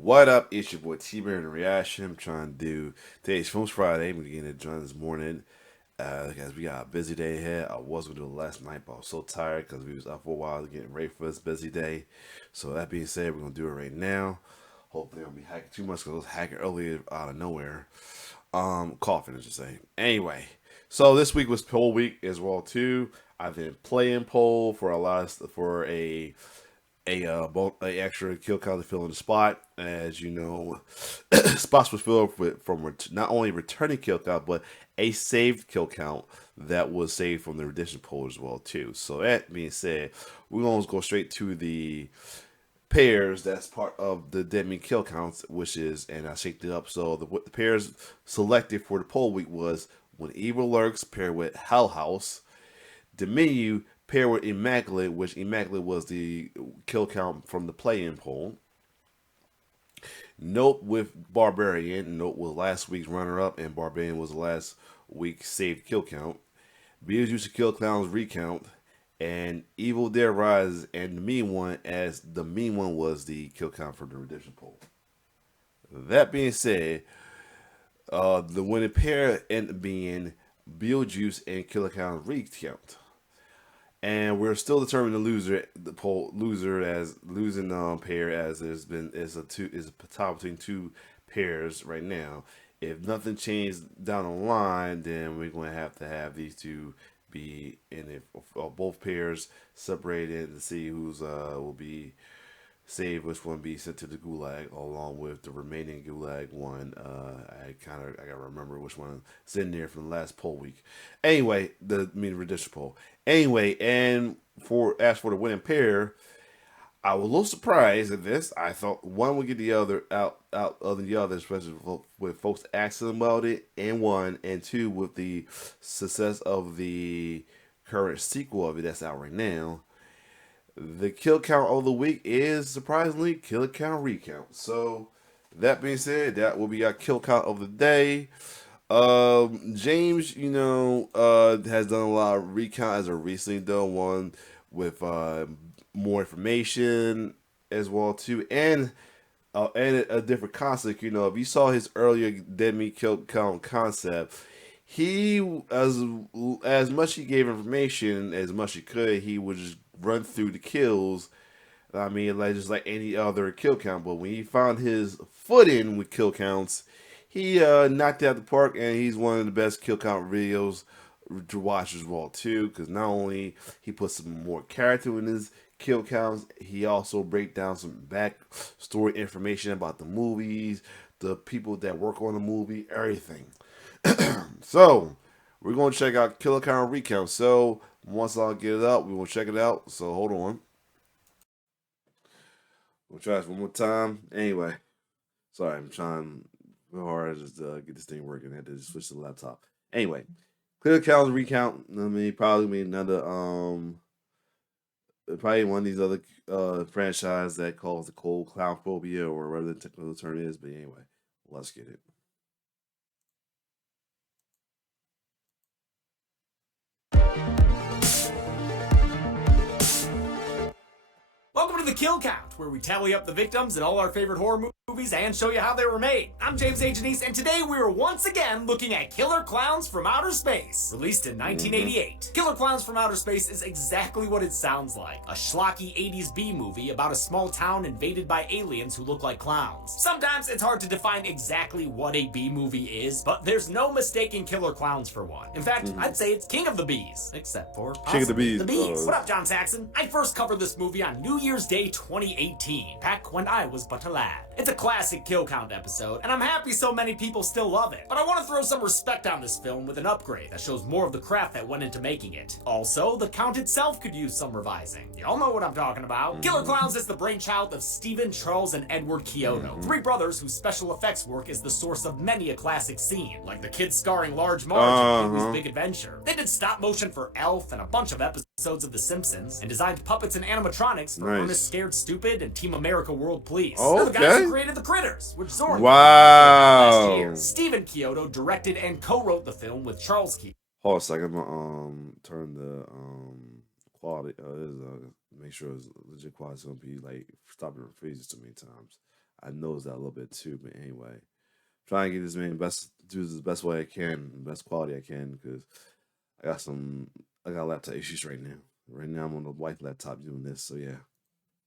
What up? It's your boy T-Bear in the reaction. I'm trying to do today's Films Friday. I'm getting it done this morning. Guys, we got a busy day ahead. I was gonna do it last night, but I was so tired because we was up for a while getting ready for this busy day. So that being said, we're gonna do it right now. Hopefully, I don't be hacking too much because I was hacking earlier out of nowhere. Coughing, I should say. Anyway, so this week was poll week as well too. I've been playing poll for a extra kill count to fill in the spot. As you know, spots was filled with from not only returning kill count but a saved kill count that was saved from the redemption pool as well too. So that being said, we're gonna go straight to the pairs that's part of the dead meat kill counts, which is, and I shaped it up. So the pairs selected for the poll week was When Evil Lurks paired with Hell House, the menu paired with Immaculate, which Immaculate was the kill count from the play-in poll. Nope with Barbarian. Nope was last week's runner-up, and Barbarian was last week's saved kill count. Beetlejuice Kill Clowns recount, and Evil Dead Rises, and the mean one, as the mean one was the kill count for the redemption poll. That being said, the winning pair ended up being Beetlejuice and Killer Clowns recount. And we're still determining the poll loser as losing pair, as there's been is a tie between two pairs right now. If nothing changed down the line, then we're going to have these two be in it, both pairs separated to see who's will be saved, which one be sent to the gulag along with the remaining gulag one. I gotta remember which one is in there from the last poll week. Anyway, the redemption poll. Anyway, and for the winning pair, I was a little surprised at this. I thought one would get the other out other than the other, especially with folks asking about it, and one and two with the success of the current sequel of it that's out right now. The kill count of the week is surprisingly kill count recount. So that being said, that will be our kill count of the day. James, has done a lot of recount as of recently done one with more information as well too, and a different concept. If you saw his earlier dead meat kill count concept, he as much he gave information as much he could, he would just run through the kills. I mean, like just like any other kill count. But when he found his footing with kill counts, he knocked out the park, and he's one of the best kill count videos to watch as well too. Because not only he put some more character in his kill counts, he also break down some back story information about the movies, the people that work on the movie, everything. So we're gonna check out Killer Count Recount. So once I get it up, we will check it out. So hold on. We'll try this one more time. Anyway, sorry, I'm trying real hard to just get this thing working. I had to just switch to the laptop. Anyway, Killer Count Recount. I mean, probably mean another probably one of these other franchise that calls the cold clown phobia or whatever the technical term is. But anyway, let's get it. Welcome to the Kill Count, where we tally up the victims in all our favorite horror movies and show you how they were made. I'm James A. Janice, and today we are once again looking at Killer Klowns from Outer Space, released in 1988. Killer Klowns from Outer Space is exactly what it sounds like, a schlocky 80s B-movie about a small town invaded by aliens who look like clowns. Sometimes it's hard to define exactly what a B-movie is, but there's no mistaking Killer Klowns for one. In fact, I'd say it's King of the Bees, except for King of the Bees. The Bees. What up, John Saxon? I first covered this movie on New Year's Day 2018, back when I was but a lad. It's a classic kill count episode, and I'm happy so many people still love it. But I want to throw some respect on this film with an upgrade that shows more of the craft that went into making it. Also, the count itself could use some revising. Y'all know what I'm talking about. Killer Klowns is the brainchild of Stephen, Charles, and Edward Chiodo, three brothers whose special effects work is the source of many a classic scene, like the kid scarring Large Marge in Pee-wee's Big Adventure. They did stop motion for Elf and a bunch of episodes of The Simpsons, and designed puppets and animatronics for Ernest Scared Stupid and Team America World Police. They're the guys who created The Critters, which Zorn last year. Stephen Chiodo directed and co-wrote the film with Charles Chiodo. Hold on a second. I'm gonna turn the quality make sure it's legit quality. So don't be like stopping and freezes too many times. I noticed that a little bit too. But anyway, trying to get this man do this the best way I can, best quality I can, because I got laptop issues right now. Right now I'm on the white laptop doing this, so yeah.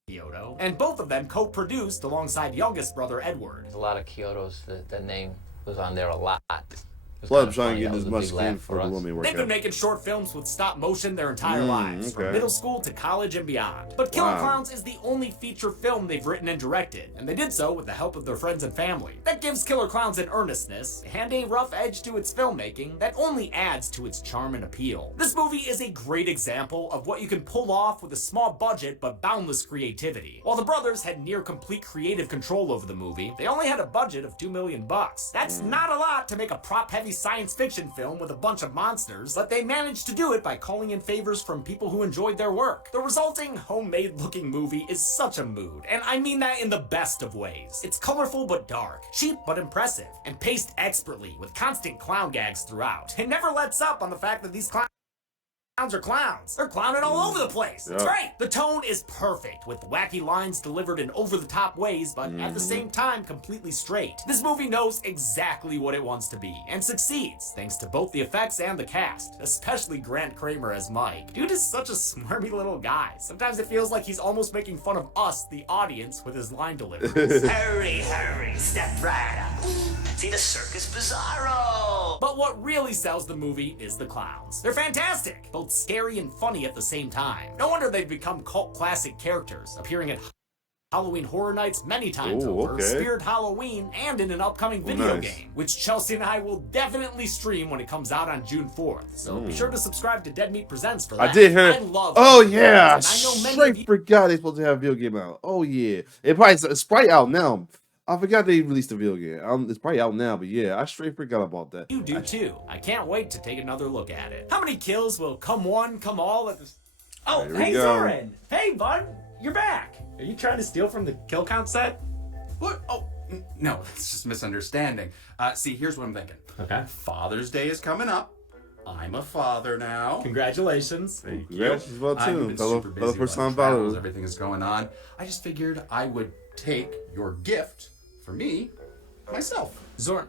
Kyoto, and both of them co-produced alongside youngest brother Edward. There's a lot of Kyotos. That name was on there a lot. Plus, I'm trying to get as much screen for the woman work. They've been making short films with stop motion their entire lives, from middle school to college and beyond. But Killer Klowns is the only feature film they've written and directed, and they did so with the help of their friends and family. That gives Killer Klowns an earnestness and a rough edge to its filmmaking that only adds to its charm and appeal. This movie is a great example of what you can pull off with a small budget but boundless creativity. While the brothers had near complete creative control over the movie, they only had a budget of $2 million. That's not a lot to make a prop-heavy science fiction film with a bunch of monsters, but they managed to do it by calling in favors from people who enjoyed their work. The resulting homemade-looking movie is such a mood, and I mean that in the best of ways. It's colorful but dark, cheap but impressive, and paced expertly with constant clown gags throughout. It never lets up on the fact that these clowns are clowns. They're clowning all over the place. It's great. The tone is perfect, with wacky lines delivered in over-the-top ways, but at the same time completely straight. This movie knows exactly what it wants to be, and succeeds, thanks to both the effects and the cast, especially Grant Kramer as Mike. Dude is such a smarmy little guy. Sometimes it feels like he's almost making fun of us, the audience, with his line delivery. Hurry, step right up. See the Circus Bizarro! But what really sells the movie is the clowns. They're fantastic, both scary and funny at the same time. No wonder they've become cult classic characters, appearing at Halloween Horror Nights many times over, Spirit Halloween, and in an upcoming video game, which Chelsea and I will definitely stream when it comes out on June 4th. So be sure to subscribe to Dead Meat Presents for that. I did hear. I love yeah, I know many straight forgot they're supposed to have a video game out. Oh yeah, it's probably out now. I forgot they released the video game. It's probably out now, but yeah, I straight forgot about that. You do too. I can't wait to take another look at it. How many kills will come one, come all at this? Oh, hey Zoran! Hey bud, you're back. Are you trying to steal from the kill count set? What? Oh, no, it's just misunderstanding. See, here's what I'm thinking. Okay. Father's Day is coming up. I'm a father now. Congratulations. Thank you. As well I've too. been Fellow super busy first with time travels, father. everything is going on. I just figured I would take your gift for me myself. Zoran,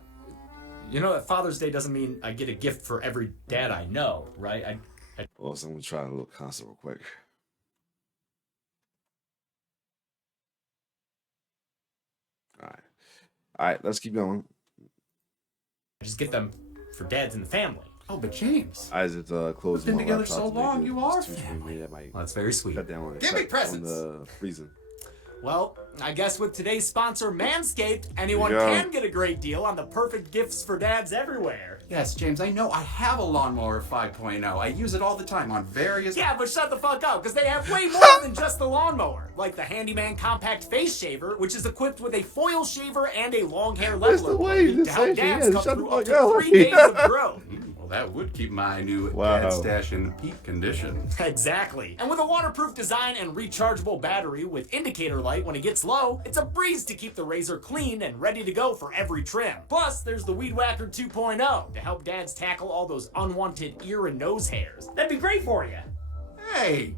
you know that Father's Day doesn't mean I get a gift for every dad I know, right? Well, so I'm gonna try a little concert real quick. All right, let's keep going. I just get them for dads in the family. Oh, but James. I just closed We've been my together laptop so to make long, it you are too family. that might Well, that's very sweet. cut down on Give me presents. on the freezing. Well, I guess with today's sponsor, Manscaped, anyone can get a great deal on the perfect gifts for dads everywhere. Yes, James, I know. I have a lawnmower 5.0. I use it all the time on various... Yeah, but shut the fuck up, because they have way more than just the lawnmower. Like the Handyman Compact Face Shaver, which is equipped with a foil shaver and a long hair leveler blade to help dads cut through up to 3 days of growth. Well, that would keep my new Wow. dad stash in peak condition. Exactly. And with a waterproof design and rechargeable battery with indicator light when it gets low, it's a breeze to keep the razor clean and ready to go for every trim. Plus, there's the Weed Whacker 2.0 to help dads tackle all those unwanted ear and nose hairs. That'd be great for you. Hey!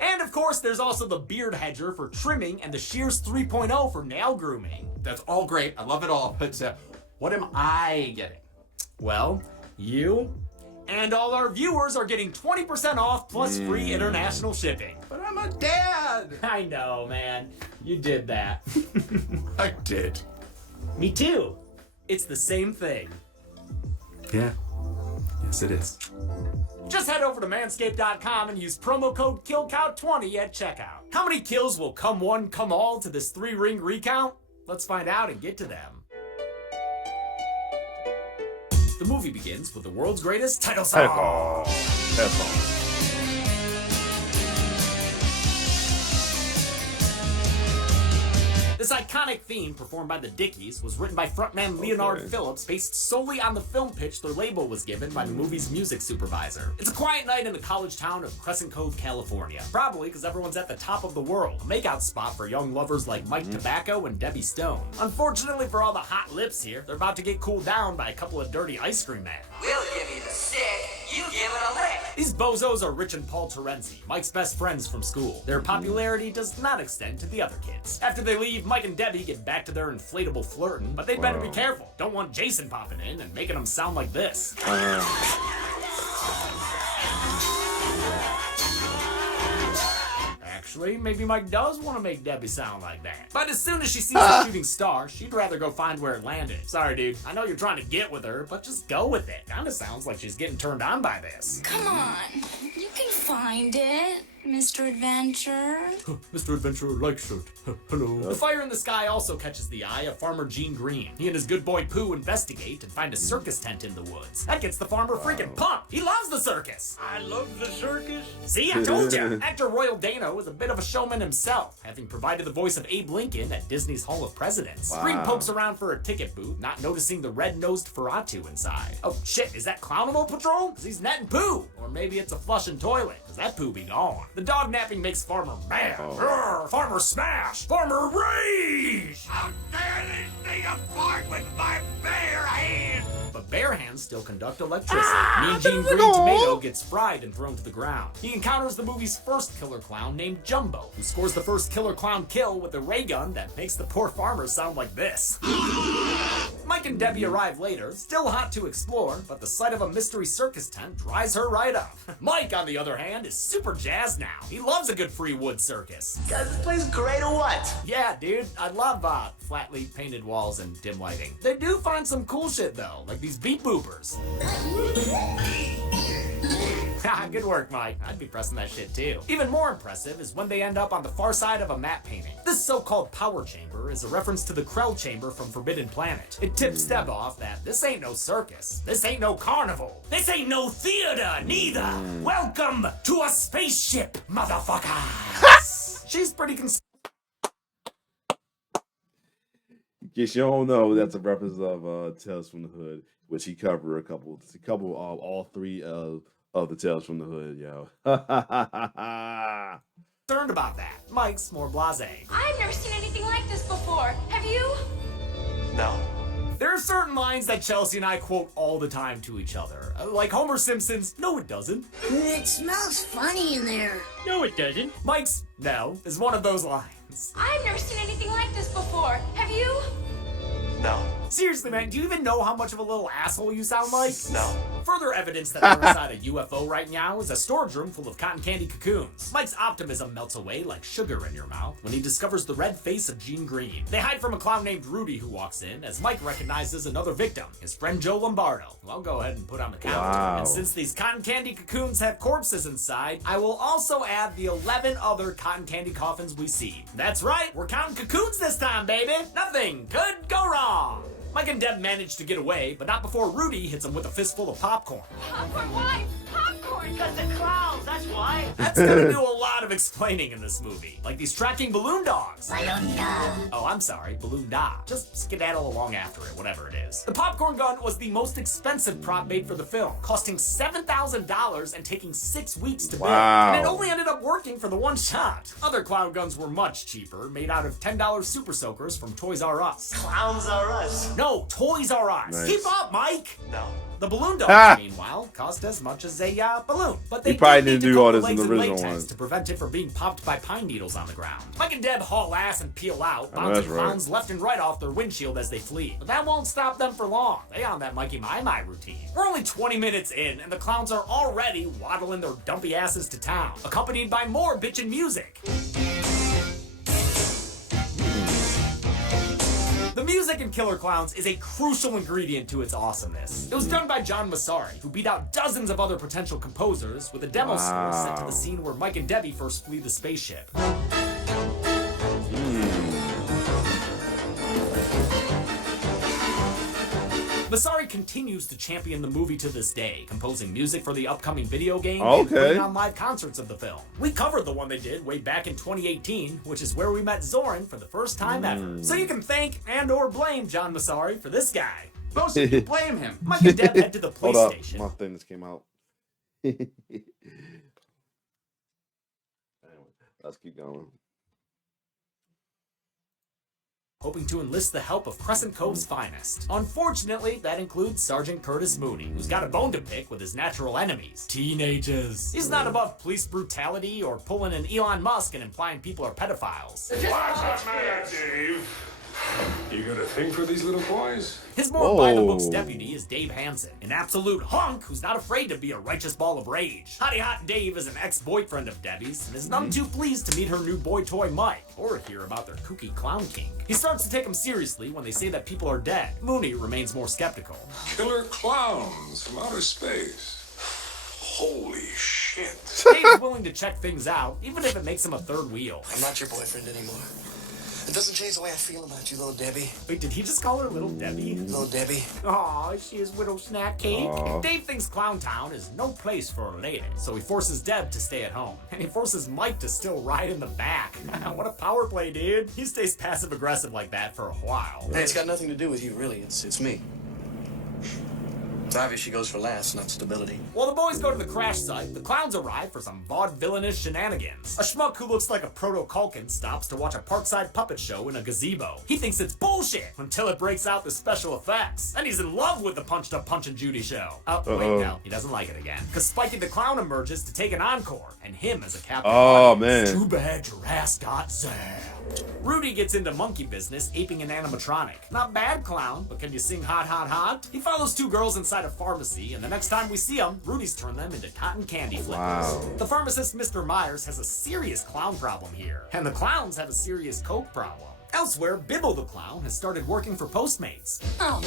And of course, there's also the Beard Hedger for trimming and the Shears 3.0 for nail grooming. That's all great. I love it all. But what am I getting? Well, you and all our viewers are getting 20% off plus free international shipping. But I'm a dad! I know, man. You did that. I did. Me too. It's the same thing. Yeah. Yes, it is. Just head over to manscaped.com and use promo code KILLCOUNT20 at checkout. How many kills will come one, come all to this 3-ring recount? Let's find out and get to them. The movie begins with the world's greatest title song. This iconic theme, performed by the Dickies, was written by frontman Leonard Phillips, based solely on the film pitch their label was given by the movie's music supervisor. It's a quiet night in the college town of Crescent Cove, California. Probably because everyone's at the top of the world, a makeout spot for young lovers like Mike Tobacco and Debbie Stone. Unfortunately for all the hot lips here, they're about to get cooled down by a couple of dirty ice cream men. We'll give you the stick, you give it a lick. These bozos are Rich and Paul Terenzi, Mike's best friends from school. Their popularity does not extend to the other kids. After they leave, Mike and Debbie get back to their inflatable flirting, but they'd better be careful. Don't want Jason popping in and making them sound like this. Actually, maybe Mike does want to make Debbie sound like that. But as soon as she sees a shooting star, she'd rather go find where it landed. Sorry, dude. I know you're trying to get with her, but just go with it. Kinda sounds like she's getting turned on by this. Come on, you can find it, Mr. Adventure. Mr. Adventurer likes it. Hello. The fire in the sky also catches the eye of Farmer Gene Green. He and his good boy Pooh investigate and find a circus tent in the woods. That gets the farmer freaking pumped. He loves the circus. I love the circus. See, I told you. Actor Royal Dano is a bit of a showman himself, having provided the voice of Abe Lincoln at Disney's Hall of Presidents. Green pokes around for a ticket booth, not noticing the red-nosed Ferratu inside. Oh shit, is that Clownable Patrol? Cause he's netting Pooh. Or maybe it's a flushing toilet, cause that Pooh be gone. The dog napping makes Farmer mad. Roar, Farmer smash! Farmer rage! How dare this thing apart with my bare hands! But bare hands still conduct electricity. Mean Gene Green Tomato gets fried and thrown to the ground. He encounters the movie's first killer clown named Jumbo, who scores the first killer clown kill with a ray gun that makes the poor farmer sound like this. Mike and Debbie arrive later, still hot to explore, but the sight of a mystery circus tent dries her right up. Mike, on the other hand, is super jazzed now. He loves a good free wood circus. Guys, this place great or what? Yeah, dude, I love flatly painted walls and dim lighting. They do find some cool shit though, like these beep boopers. Good work, Mike. I'd be pressing that shit too. Even more impressive is when they end up on the far side of a matte painting. This so-called power chamber is a reference to the Krell chamber from Forbidden Planet. It tips Deb off that this ain't no circus. This ain't no carnival. This ain't no theater, neither. Welcome to a spaceship, motherfuckers. She's pretty In case you don't know, that's a reference of Tales from the Hood, which he covered a couple of all three of the Tales from the Hood, yo. concerned about that. Mike's more blasé. I've never seen anything like this before. Have you? No. There are certain lines that Chelsea and I quote all the time to each other. Like Homer Simpson's, "No, it doesn't." It smells funny in there. No, it doesn't. Mike's "no" is one of those lines. I've never seen anything like this before. Have you? No. Seriously, man, do you even know how much of a little asshole you sound like? No. Further evidence that they're inside a UFO right now is a storage room full of cotton candy cocoons. Mike's optimism melts away like sugar in your mouth when he discovers the red face of Gene Green. They hide from a clown named Rudy who walks in as Mike recognizes another victim, his friend Joe Lombardo, who I'll go ahead and put on the counter. Wow. And since these cotton candy cocoons have corpses inside, I will also add the 11 other cotton candy coffins we see. That's right, we're counting cocoons this time, baby! Nothing could go wrong! Mike and Deb manage to get away, but not before Rudy hits them with a fistful of popcorn. Popcorn? Why? Popcorn? Because the clowns, that's why. That's gonna do a lot of explaining in this movie, like these tracking balloon dogs. Balloon dog. Oh, I'm sorry, balloon dog. Just skedaddle along after it, whatever it is. The popcorn gun was the most expensive prop made for the film, costing $7,000 and taking 6 weeks to build. Wow. And it only ended up working for the one shot. Other clown guns were much cheaper, made out of $10 super soakers from Toys R Us. Clowns are us. No, Toys R Us. Nice. Keep up, Mike. No. The balloon Ah! dogs, meanwhile, cost as much as a balloon. But they He probably did need didn't to do all coat this in legs the in original latex one. to prevent it from being popped by pine needles on the ground. Mike and Deb haul ass and peel out, Oh, bouncing that's right. clowns left and right off their windshield as they flee. But that won't stop them for long. They on that Mikey My routine. We're only 20 minutes in, and the clowns are already waddling their dumpy asses to town, accompanied by more bitchin' music. The music in Killer Klowns is a crucial ingredient to its awesomeness. It was done by John Massari, who beat out dozens of other potential composers with a demo score set to the scene where Mike and Debbie first flee the spaceship. Massari continues to champion the movie to this day, composing music for the upcoming video game and Okay. putting on live concerts of the film. We covered the one they did way back in 2018, which is where we met Zoran for the first time ever. So you can thank and or blame John Massari for this guy. Most of you blame him. Mike and Deb head to the Hold police up, station. my thing just came out. Anyway, let's keep going. hoping to enlist the help of Crescent Cove's finest. Unfortunately, that includes Sergeant Curtis Mooney, who's got a bone to pick with his natural enemies, teenagers. He's not above police brutality or pulling an Elon Musk and implying people are pedophiles. What's the matter, Dave? You got a thing for these little boys? His more by-the-books deputy is Dave Hansen, an absolute hunk who's not afraid to be a righteous ball of rage. Hottie Hot Dave is an ex-boyfriend of Debbie's and is none too pleased to meet her new boy toy Mike, or hear about their kooky clown kink. He starts to take them seriously when they say that people are dead. Mooney remains more skeptical. Killer clowns from outer space. Holy shit. Dave's willing to check things out, even if it makes him a third wheel. I'm not your boyfriend anymore. It doesn't change the way I feel about you, little Debbie. Wait, did he just call her Little Debbie? Little Debbie. Aw, she is widow snack cake. Dave thinks Clown Town is no place for a lady, so he forces Deb to stay at home. And he forces Mike to still ride in the back. What a power play, dude. He stays passive-aggressive like that for a while. Hey, it's got nothing to do with you, really. It's me. It's obvious she goes for laughs, not stability. While the boys go to the crash site, the clowns arrive for some vaudevillainous shenanigans. A schmuck who looks like a proto-Culkin stops to watch a parkside puppet show in a gazebo. He thinks it's bullshit until it breaks out the special effects. And he's in love with the punched-up Punch and Judy show. Oh, wait, no, he doesn't like it again. Because Spiky the Clown emerges to take an encore, and him as a captain. Oh, man. Too bad your ass got zapped. Rudy gets into monkey business, aping an animatronic. Not bad, clown, but can you sing hot, hot, hot? He follows two girls inside a pharmacy, and the next time we see them, Rudy's turned them into cotton candy flippers. Wow. The pharmacist, Mr. Myers, has a serious clown problem here, and the clowns have a serious coke problem. Elsewhere, Bibble the Clown has started working for Postmates. Oh,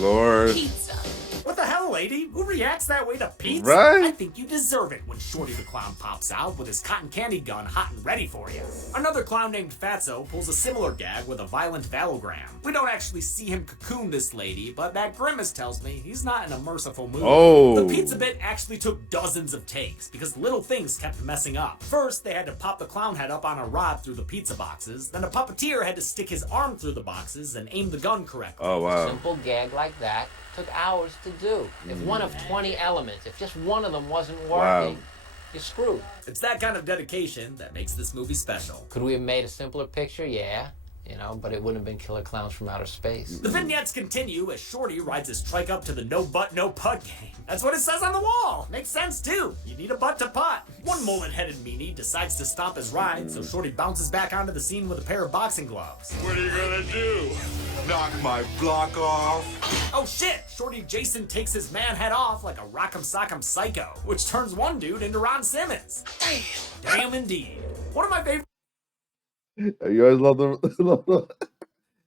Lord. pizza. What the hell, lady? Who reacts that way to pizza? Right? I think you deserve it when Shorty the Clown pops out with his cotton candy gun hot and ready for you. Another clown named Fatso pulls a similar gag with a violent valogram. We don't actually see him cocoon this lady, but that grimace tells me he's not in a merciful mood. Oh. The pizza bit actually took dozens of takes because little things kept messing up. First, they had to pop the clown head up on a rod through the pizza boxes, then a puppeteer had to stick his arm through the boxes and aim the gun correctly. Oh, wow. Simple gag like that took hours to do. If one of 20 elements, if just one of them wasn't working, you're screwed. It's that kind of dedication that makes this movie special. Could we have made a simpler picture? Yeah. You know, but it wouldn't have been Killer Clowns from Outer Space. The vignettes continue as Shorty rides his trike up to the no butt, no putt game. That's what it says on the wall. Makes sense, too. You need a butt to putt. One mullet-headed meanie decides to stop his ride, so Shorty bounces back onto the scene with a pair of boxing gloves. What are you gonna do? Knock my block off? Oh shit! Shorty Jason takes his man head off like a rock'em sock'em psycho, which turns one dude into Ron Simmons. Damn indeed. One of my favorite You guys love the.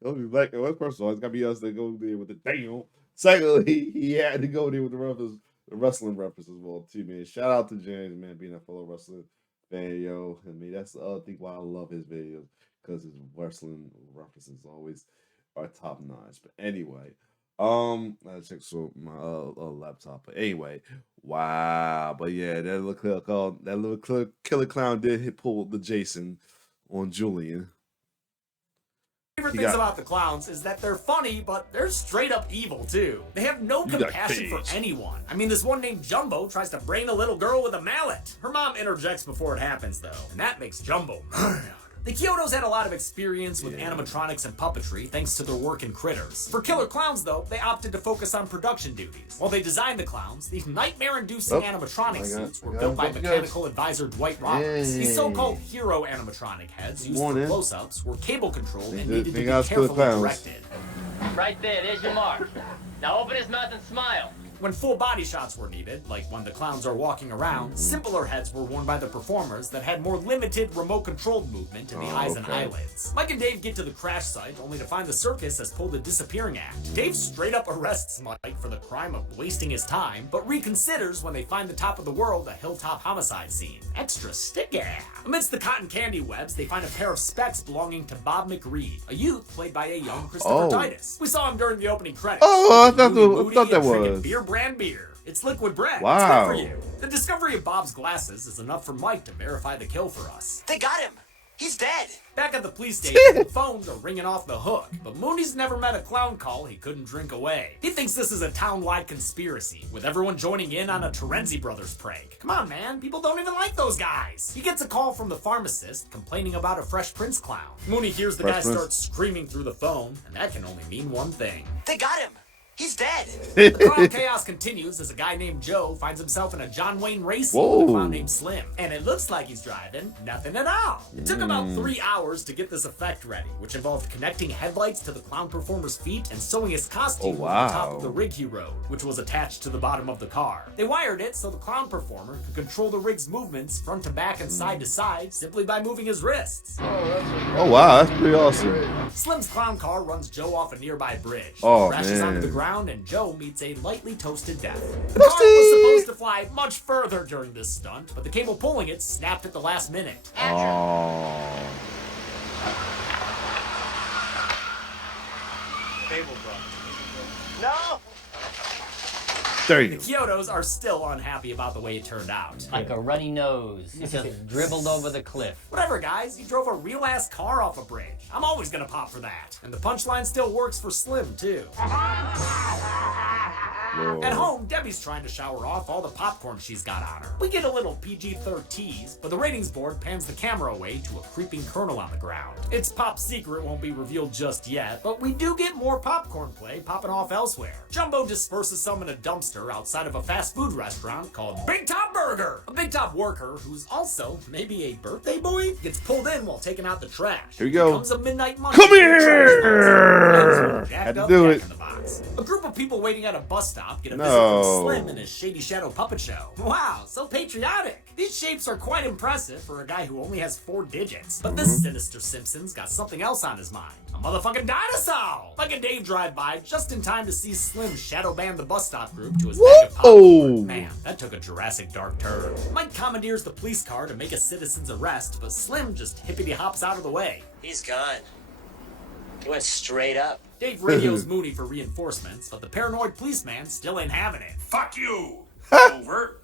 It'll be like, well, first of all, it's gotta be us that go there with the damn. Secondly, he had to go there with the wrestling reference as well, too, man. Shout out to James, man, being a fellow wrestling fan, yo. I mean, that's the other thing why I love his videos, because his wrestling references always are top notch. But anyway, I check so my laptop. But anyway, wow. But yeah, that little killer clown did pull the Jason on Julian. things about the clowns is that they're funny, but they're straight up evil too. They have no compassion for anyone. I mean, this one named Jumbo tries to brain a little girl with a mallet. Her mom interjects before it happens though, and that makes Jumbo mad. The Kyotos had a lot of experience with animatronics and puppetry thanks to their work in Critters. For Killer Clowns, though, they opted to focus on production duties. While they designed the clowns, these nightmare-inducing animatronic suits were built by mechanical advisor Dwight Roberts. These so-called hero animatronic heads used for close-ups were cable-controlled and needed to be carefully directed. Right there's your mark. Now open his mouth and smile. When full body shots were needed, like when the clowns are walking around, simpler heads were worn by the performers that had more limited remote-controlled movement in the eyes and eyelids. Mike and Dave get to the crash site only to find the circus has pulled a disappearing act. Dave straight up arrests Mike for the crime of wasting his time, but reconsiders when they find the top of the world a hilltop homicide scene. Extra sticky. Amidst the cotton candy webs, they find a pair of specs belonging to Bob McReed, a youth played by a young Christopher Titus. We saw him during the opening credits. I thought that was. Brand beer. It's liquid bread. Wow. It's good for you. The discovery of Bob's glasses is enough for Mike to verify the kill for us. They got him. He's dead. Back at the police station, the phones are ringing off the hook, but Mooney's never met a clown call he couldn't drink away. He thinks this is a town-wide conspiracy, with everyone joining in on a Terenzi Brothers prank. Come on, man, people don't even like those guys. He gets a call from the pharmacist complaining about a Fresh Prince clown. Mooney hears the guy start screaming through the phone, and that can only mean one thing. They got him. He's dead. The clown chaos continues as a guy named Joe finds himself in a John Wayne race scene with a clown named Slim. And it looks like he's driving nothing at all. It took about 3 hours to get this effect ready, which involved connecting headlights to the clown performer's feet and sewing his costume over the top of the rig he rode, which was attached to the bottom of the car. They wired it so the clown performer could control the rig's movements front to back and side to side simply by moving his wrists. Oh wow, that's pretty awesome. Slim's clown car runs Joe off a nearby bridge. Oh, crashes onto the man. ground, and Joe meets a lightly toasted death. The car was supposed to fly much further during this stunt, but the cable pulling it snapped at the last minute. Oh. Cable bro. No. There you The go. Kyotos are still unhappy about the way it turned out. Like a runny nose. It just dribbled over the cliff. Whatever, guys, he drove a real-ass car off a bridge. I'm always gonna pop for that. And the punchline still works for Slim, too. At home, Debbie's trying to shower off all the popcorn she's got on her. We get a little PG-13, but the ratings board pans the camera away to a creeping colonel on the ground. Its top secret won't be revealed just yet, but we do get more popcorn play popping off elsewhere. Jumbo disperses some in a dumpster outside of a fast food restaurant called Big Top Burger. A Big Top worker, who's also maybe a birthday boy, gets pulled in while taking out the trash. Here we go. Becomes a midnight munch. Come here! Had to do it. A group of people waiting at a bus stop get a No. visit from Slim and his Shady Shadow puppet show. Wow, so patriotic. These shapes are quite impressive for a guy who only has 4 digits. But this sinister Simpson's got something else on his mind. A motherfucking dinosaur! Mike and Dave drive by just in time to see Slim shadow ban the bus stop group to his bag of popcorn. Man, that took a Jurassic dark turn. Mike commandeers the police car to make a citizen's arrest, but Slim just hippity hops out of the way. He's gone. He went straight up. Dave radios Mooney for reinforcements, but the paranoid policeman still ain't having it. Fuck you. Over.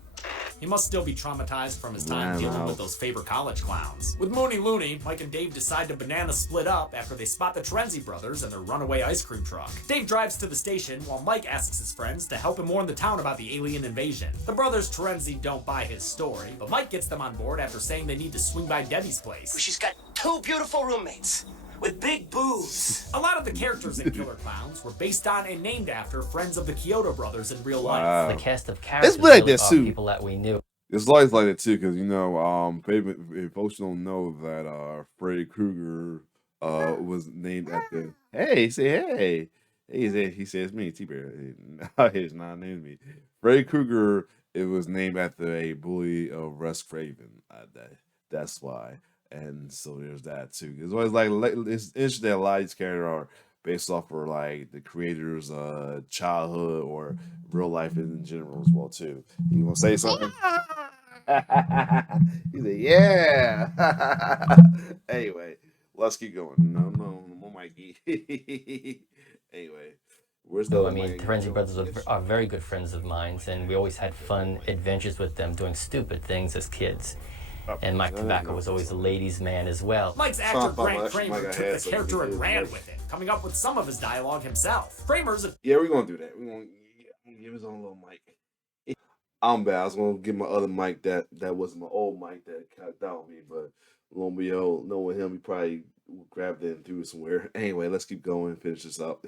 He must still be traumatized from his time dealing with those Faber College clowns. With Mooney Looney, Mike and Dave decide to banana split up after they spot the Terenzi brothers and their runaway ice cream truck. Dave drives to the station while Mike asks his friends to help him warn the town about the alien invasion. The brothers Terenzi don't buy his story, but Mike gets them on board after saying they need to swing by Debbie's place. She's got 2 beautiful roommates with big boobs. A lot of the characters in Killer Clowns were based on and named after friends of the Kyoto brothers in real life. The cast of characters It's like really this are too. people that we knew. It's always like that too, because you know, if folks don't know that Freddy Krueger was named after. Hey, say hey. He says me, T-Bear. No, it's not named me. Freddy Krueger. It was named after a bully of Russ Craven. That's why. And so there's that too. It's always like it's interesting that a lot of these characters are based off of like the creator's childhood or real life in general as well too. You want to say something? He said, "Yeah." Anyway, let's keep going. No, Mikey. Anyway, where's the? I mean, Terenzi brothers are very good friends of mine, and we always had fun adventures with them, doing stupid things as kids. And Mike Tobacco was always a ladies' man as well. Mike's actor Grant Kramer took the character and ran with it, coming up with some of his dialogue himself. Kramer's a Yeah, we're gonna do that. We're gonna give his own little mic. I'm bad. I was gonna get my other mic that was my old mic that cut down me, but lo and behold, knowing him, he probably grabbed it and threw it somewhere. Anyway, let's keep going. Finish this up.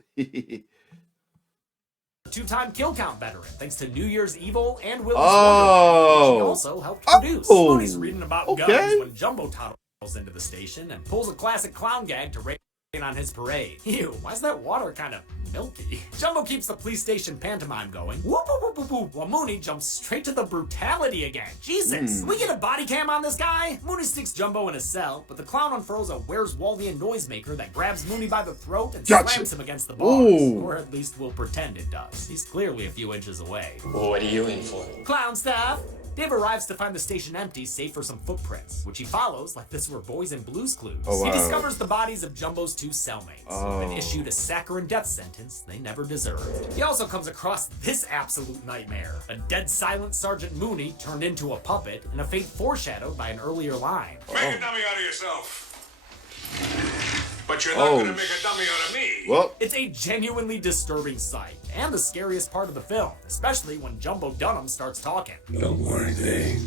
2-time kill count veteran, thanks to New Year's Evil and Willis Oh. Wonderland, which he also helped produce. Oh. Mooney's reading about guns when Jumbo toddles into the station and pulls a classic clown gag to rain on his parade. Ew, why's that water kind of milky? Jumbo keeps the police station pantomime going, whoop, whoop, whoop, whoop, whoop, while Mooney jumps straight to the brutality again. Jesus, we get a body cam on this guy? Mooney sticks Jumbo in a cell, but the clown unfurls a Where's Waldian noisemaker that grabs Mooney by the throat and slams him against the bars. Ooh. Or at least we'll pretend it does. He's clearly a few inches away. What are you in for? Clown stuff! Dave arrives to find the station empty, save for some footprints, which he follows like this were Boys in Blues Clues. Oh, wow. He discovers the bodies of Jumbo's 2 cellmates, who've been issued a saccharine death sentence they never deserved. He also comes across this absolute nightmare: a dead silent Sergeant Mooney turned into a puppet, and a fate foreshadowed by an earlier line. Make a dummy out of yourself. But you're not Oh, gonna make a dummy out of me. Well, It's a genuinely disturbing sight, and the scariest part of the film, especially when Jumbo Dunham starts talking. Don't worry, Dave.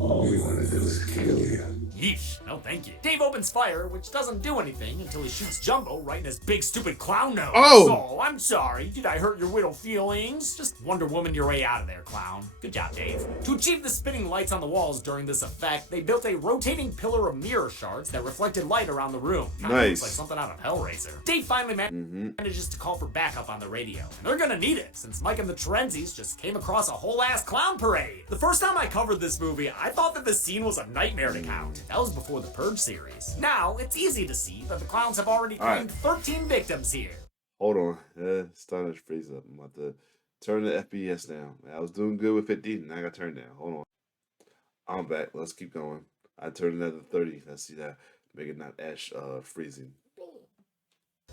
All we want to do is kill you. Yeesh, no thank you. Dave opens fire, which doesn't do anything until he shoots Jumbo right in his big stupid clown nose. Oh! So, I'm sorry, did I hurt your widow feelings? Just Wonder Woman your way out of there, clown. Good job, Dave. To achieve the spinning lights on the walls during this effect, they built a rotating pillar of mirror shards that reflected light around the room. Kinda Nice. looks like something out of Hellraiser. Dave finally manages to call for backup on the radio. And they're gonna need it, since Mike and the Terenzis just came across a whole-ass clown parade. The first time I covered this movie, I thought that the scene was a nightmare to count. That was before the Purge series. Now, it's easy to see that the clowns have already claimed 13 victims here. hold on. It's starting to freeze up. I'm about to turn the FPS down. I was doing good with 50, and I got turned down. Hold on. I'm back. Let's keep going. I turned it at 30. Let's see that. Make it not ash freezing.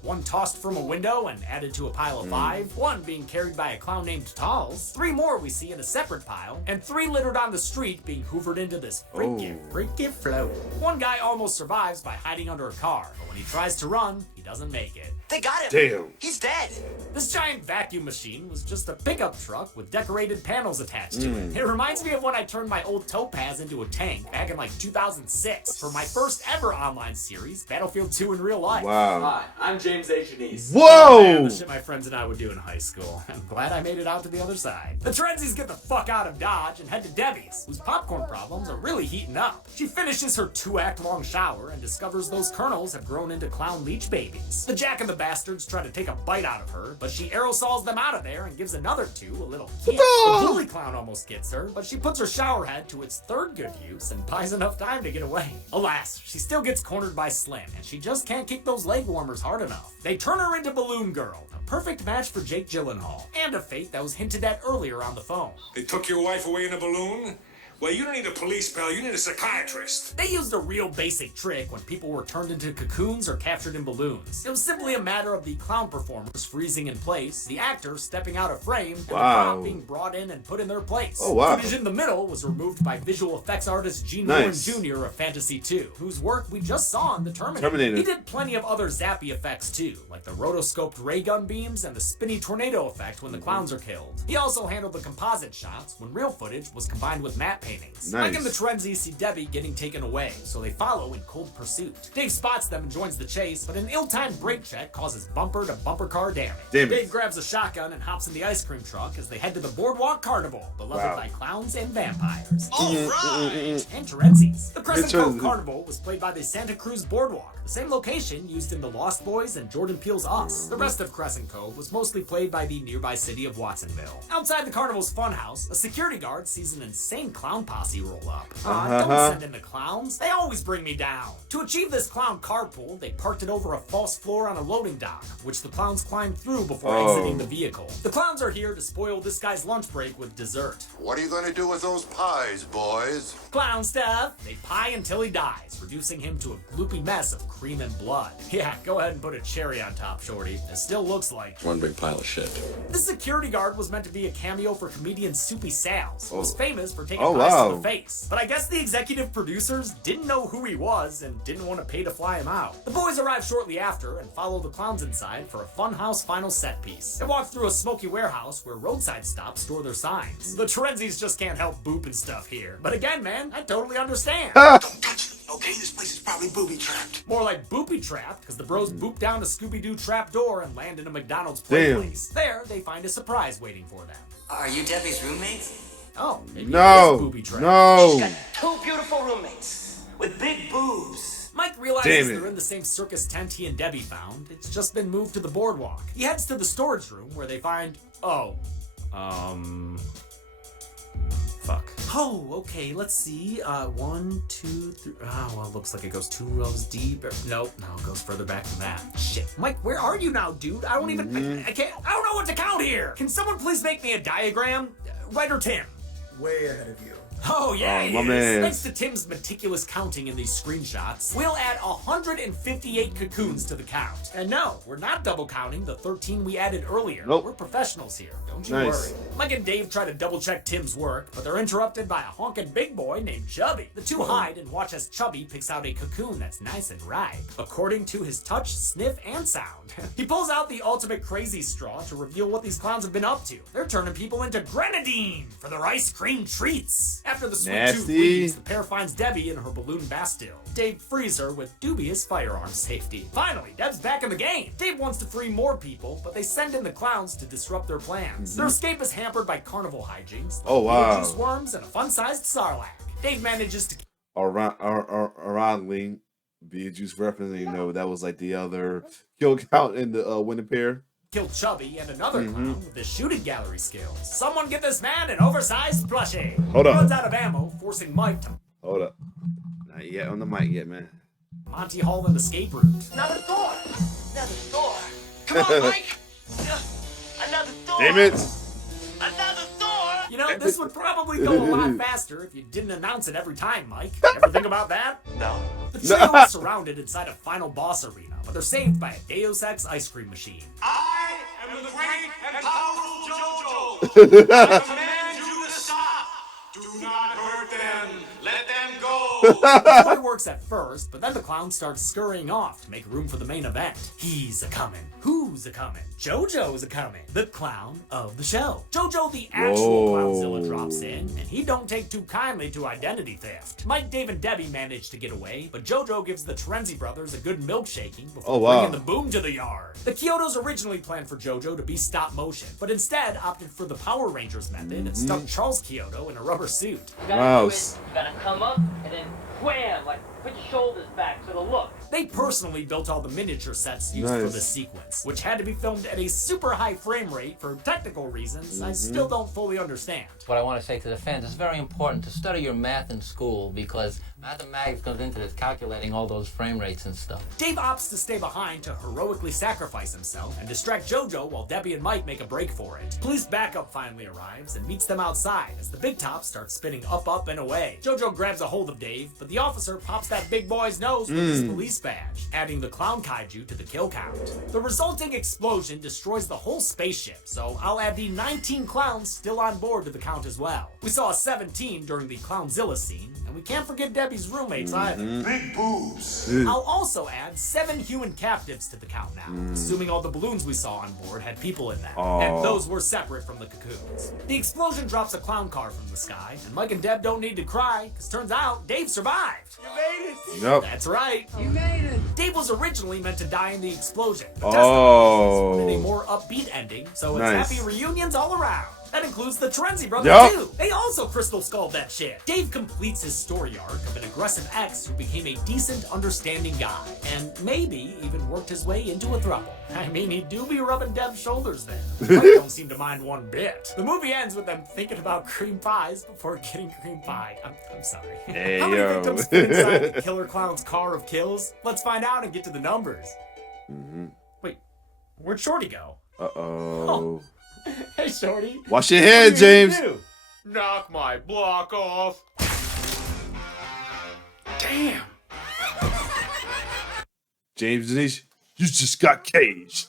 One tossed from a window and added to a pile of 5, one being carried by a clown named Talls, 3 more we see in a separate pile, and 3 littered on the street being hoovered into this freaky float. One guy almost survives by hiding under a car, but when he tries to run, he doesn't make it. They got him. Damn. He's dead. This giant vacuum machine was just a pickup truck with decorated panels attached to it. It reminds me of when I turned my old Topaz into a tank back in like 2006 for my first ever online series, Battlefield 2 in real life. Wow. Hi, I'm James A. Janice. Whoa! Man, the shit my friends and I would do in high school. I'm glad I made it out to the other side. The Terenzis get the fuck out of Dodge and head to Debbie's, whose popcorn problems are really heating up. She finishes her 2-act long shower and discovers those kernels have grown into clown leech babies. The Jack and the Bastards try to take a bite out of her, but she aerosols them out of there and gives another 2 a little kick. The bully clown almost gets her, but she puts her shower head to its 3rd good use and buys enough time to get away. Alas, she still gets cornered by Slim, and she just can't kick those leg warmers hard enough. They turn her into Balloon Girl, a perfect match for Jake Gyllenhaal, and a fate that was hinted at earlier on the phone. They took your wife away in a balloon? Well, you don't need a police pal, you need a psychiatrist. They used a real basic trick when people were turned into cocoons or captured in balloons. It was simply a matter of the clown performers freezing in place, the actor stepping out of frame, and the prop being brought in and put in their place. Oh, wow. Footage in the middle was removed by visual effects artist Gene Warren Jr. of Fantasy 2, whose work we just saw in The Terminator. He did plenty of other zappy effects too, like the rotoscoped ray gun beams and the spinny tornado effect when the clowns are killed. He also handled the composite shots when real footage was combined with matte paintings. Mike and the Terenzis see Debbie getting taken away, so they follow in cold pursuit. Dave spots them and joins the chase, but an ill-timed brake check causes bumper-to-bumper car damage. Dave grabs a shotgun and hops in the ice cream truck as they head to the Boardwalk Carnival, beloved by clowns and vampires. All right. And Terenzis. The Crescent Cove Carnival was played by the Santa Cruz Boardwalk, the same location used in The Lost Boys and Jordan Peele's Us. The rest of Crescent Cove was mostly played by the nearby city of Watsonville. Outside the carnival's funhouse, a security guard sees an insane clown posse roll up. Don't send in the clowns. They always bring me down. To achieve this clown carpool, they parked it over a false floor on a loading dock, which the clowns climbed through before exiting the vehicle. The clowns are here to spoil this guy's lunch break with dessert. What are you going to do with those pies, boys? Clown stuff. They pie until he dies, reducing him to a gloopy mess of cream and blood. Yeah, go ahead and put a cherry on top, shorty. It still looks like one big pile of shit. The security guard was meant to be a cameo for comedian Soupy Sales, who was famous for taking Oh, pies wow. to the face. But I guess the executive producers didn't know who he was and didn't want to pay to fly him out. The boys arrive shortly after and follow the clowns inside for a Funhouse final set piece. They walk through a smoky warehouse where roadside stops store their signs. The Terenzis just can't help booping stuff here. But again, man, I totally understand. Don't touch them, okay? This place is probably booby-trapped. More like boopy-trapped, because the bros boop down a Scooby-Doo trap door and land in a McDonald's play place. There, they find a surprise waiting for them. Are you Debbie's roommates? Oh, maybe No. it is booby-trapped. She's got 2 beautiful roommates with big boobs. Mike realizes they're in the same circus tent he and Debbie found. It's just been moved to the boardwalk. He heads to the storage room where they find... Fuck. Oh, okay, let's see. 1, 2, 3... Oh, well, looks like it goes 2 rows deep. Nope, no, it goes further back than that. Shit. Mike, where are you now, dude? I don't even... I can't... I don't know what to count here! Can someone please make me a diagram? Right or Tim? Way ahead of you. Oh, yeah, my he is. man. Thanks to Tim's meticulous counting in these screenshots, we'll add 158 cocoons to the count. And no, we're not double counting the 13 we added earlier. Nope. We're professionals here, don't you Nice. worry. Mike and Dave try to double check Tim's work, but they're interrupted by a honking big boy named Chubby. The two hide and watch as Chubby picks out a cocoon that's nice and ripe, according to his touch, sniff, and sound. He pulls out the ultimate crazy straw to reveal what these clowns have been up to. They're turning people into grenadine for their ice cream treats. After the sweet tooth Nasty. leaves, the pair finds Debbie in her balloon Bastille. Dave frees her with dubious firearm safety. Finally, Deb's back in the game. Dave wants to free more people, but they send in the clowns to disrupt their plans. Their escape is hampered by carnival hijinks, Oh, wow. juice worms, and a fun-sized Sarlacc. Dave manages to Ironically, Beetlejuice referencing, that was like the other kill count in the winning pair. kill Chubby and another clown with his shooting gallery skills. Someone get this man an oversized plushie. Hold He up. runs out of ammo, forcing Mike to Hold up. Not yet on the mic yet, man. Monty Hall an escape route. Another door! Another door! Come on, Mike! Another door! Damn it! Another door! You know, this would probably go a lot faster if you didn't announce it every time, Mike. Ever think about that? No. The trio is surrounded inside a final boss arena, but they're saved by a Deus Ex ice cream machine. I am the great and powerful JoJo. I command you to stop. Do not hurt them. Let them go. The toy works at first, but then the clown starts scurrying off to make room for the main event. He's a-coming. Who's a-coming? JoJo's a-coming. The clown of the show. JoJo the actual Clownzilla drops in, and he don't take too kindly to identity theft. Mike, Dave, and Debbie manage to get away, but JoJo gives the Terenzi brothers a good milkshaking before bringing the boom to the yard. The Kyotos originally planned for JoJo to be stop motion, but instead opted for the Power Rangers method and stuck Charles Kyoto in a rubber suit. You gotta do it, you gotta come up and then wham, like put your shoulders back to the look. They personally built all the miniature sets used for this sequence, which had to be filmed at a super high frame rate for technical reasons I still don't fully understand. What I want to say to the fans, it's very important to study your math in school because mathematics comes into this, calculating all those frame rates and stuff. Dave opts to stay behind to heroically sacrifice himself and distract JoJo while Debbie and Mike make a break for it. Police backup finally arrives and meets them outside as the big top starts spinning up, up, and away. JoJo grabs a hold of Dave, but the officer pops that big boy's nose with his police badge, adding the clown kaiju to the kill count. The resulting explosion destroys the whole spaceship, so I'll add the 19 clowns still on board to the count as well. We saw a 17 during the Clownzilla scene, and we can't forget Debbie's roommates either. Big boobs. I'll also add 7 human captives to the count now, assuming all the balloons we saw on board had people in them, and those were separate from the cocoons. The explosion drops a clown car from the sky, and Mike and Deb don't need to cry, because turns out Dave survived. You made it! Nope. That's right. You made it! Dave was originally meant to die in the explosion, but Tesla wanted a more upbeat ending, so it's happy reunions all around. That includes the Terenzi brothers too. They also crystal skulled that shit. Dave completes his story arc of an aggressive ex who became a decent, understanding guy, and maybe even worked his way into a throuple. I mean, he do be rubbing Deb's shoulders there. Mike don't seem to mind one bit. The movie ends with them thinking about cream pies before getting cream pie. I'm sorry. Hey, How many yo. victims fit inside the Killer Clown's car of kills? Let's find out and get to the numbers. Wait, where'd Shorty go? Uh-oh. Hey, Shorty. Wash your head, James. Knock my block off. Damn. James Denise, you just got caged.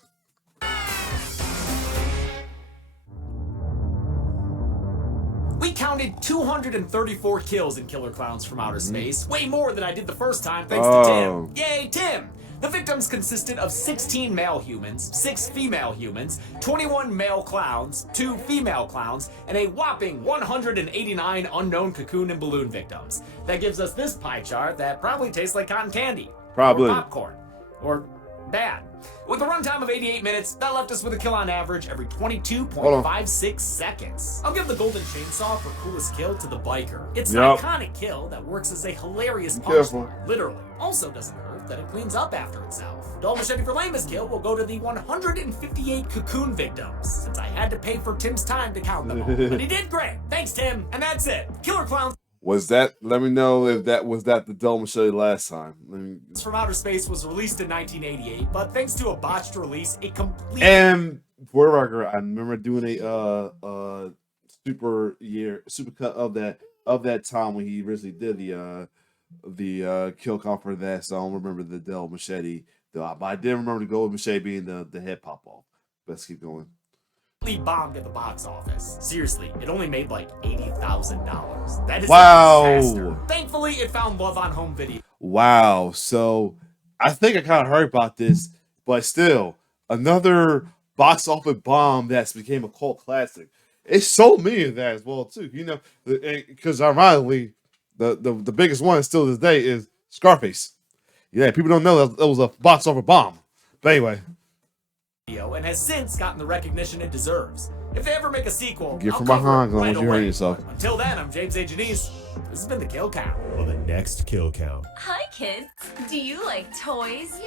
We counted 234 kills in Killer Clowns from Outer Space. Way more than I did the first time, thanks to Tim. Yay, Tim! The victims consisted of 16 male humans, 6 female humans, 21 male clowns, 2 female clowns, and a whopping 189 unknown cocoon and balloon victims. That gives us this pie chart that probably tastes like cotton candy. Probably. Or popcorn. Or bad. With a runtime of 88 minutes, that left us with a kill on average every 22.56 seconds. I'll give the golden chainsaw for coolest kill to the biker. It's an iconic kill that works as a hilarious punchline, literally. Also doesn't hurt that it cleans up after itself. Dull machete for lamest kill will go to the 158 cocoon victims, since I had to pay for Tim's time to count them all. But he did great. Thanks, Tim. And that's it. Killer Clowns Was that? Let me know if that was the Dull Machete last time. from Outer Space was released in 1988, but thanks to a botched release, it completely... And for the record, I remember doing a super cut of that of that time when he originally did the kill count for that. So I don't remember the Del Machete, but I did remember the Gold Machete being the head pop off. Let's keep going. Bombed at the box office. Seriously, it only made like $80,000. That is Wow. a disaster. Thankfully, it found love on home video. Wow. So I think I kind of heard about this, but still, another box office bomb that's became a cult classic. It's so many of that as well too. You know, because ironically, the biggest one still to this day is Scarface. Yeah, people don't know that was a box office bomb. But anyway, and has since gotten the recognition it deserves. If they ever make a sequel, get I'll from cover behind, it right because you hurt away. yourself. Until then, I'm James A. Janice. This has been the Kill Count. On the next Kill Count. Hi, kids. Do you like toys?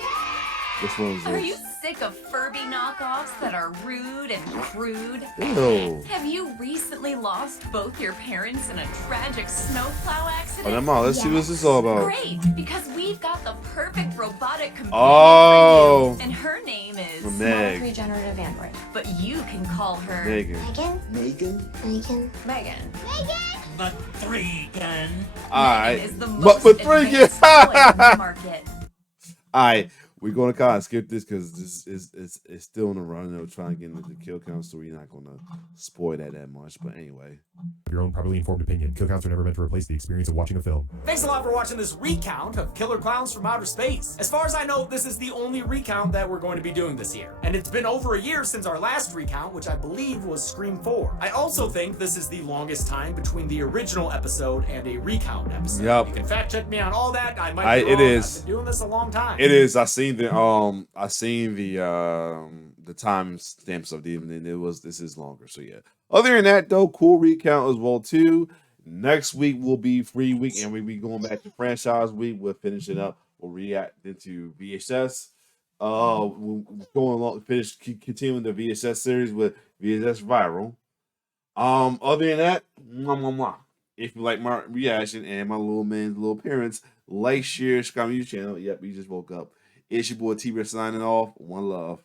Which one is Are this? you sick of Furby knockoffs that are rude and crude? Ew. Have you recently lost both your parents in a tragic snowplow accident? Oh, Mom, let's see what this is all about. Great, because we've got the perfect robotic companion Oh. for you, and her name is Meg. Regenerative Android. But you can call her Megan. Megan? Megan. But 3 gun. Alright. Is the But most for 3 advanced toy on the market. Alright. We're gonna kind of skip this because this is it's still in the run. We're trying to get into the kill count, so we're not gonna spoil that much. But anyway, Your own properly informed opinion. Kill counts are never meant to replace the experience of watching a film. Thanks a lot for watching this recount of Killer Clowns from Outer Space. As far as I know, this is the only recount that we're going to be doing this year. And it's been over a year since our last recount, which I believe was Scream 4. I also think this is the longest time between the original episode and a recount episode. Yep. You can fact check me on all that. I might be it wrong. is. I've been doing this a long time. it is. I seen the time stamps of the evening. This is longer. So yeah. Other than that, though, cool recount as well too. Next week will be free week, and we'll be going back to franchise week. We'll finish it up. We'll react into VHS. We'll go along, continuing the VHS series with VHS Viral. Other than that, if you like my reaction and my little man's little appearance, like, share, subscribe to your channel. Yep, you just woke up. It's your boy T-Rex signing off. One love.